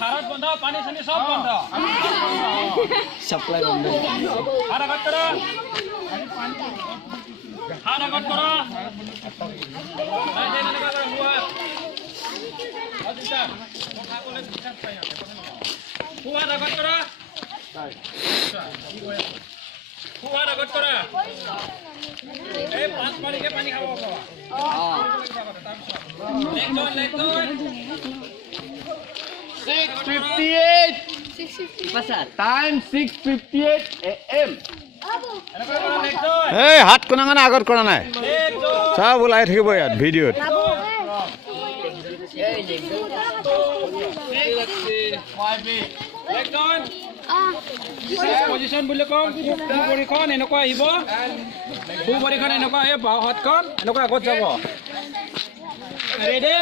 भारत बंद पानी सानी सब बंद सप्लाई बंद हाथ आगत करो हाथ आगत करो हुआ आगत करो हुआ आगत करो ए पांच पानी के पानी खाओ लेग जोन 6:58 time 6:58 AM এই হাত কোনাঙানে আগত কৰা নাই সব ওলাই থাকিব ইয়াত ভিডিঅ'ত পজিশন বুলি কম ভৰিখন এনেকুৱা আহিব ভৰিখন এনেকুৱা আহে বাও হাতখন এনেকুৱা আগত যাব ready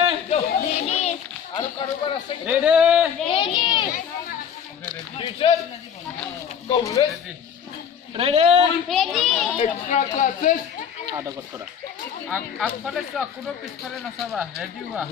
ready ready extra classes আগফালে চোৱা কোনো পিছফালে নাচাবা ৰেডি হোৱা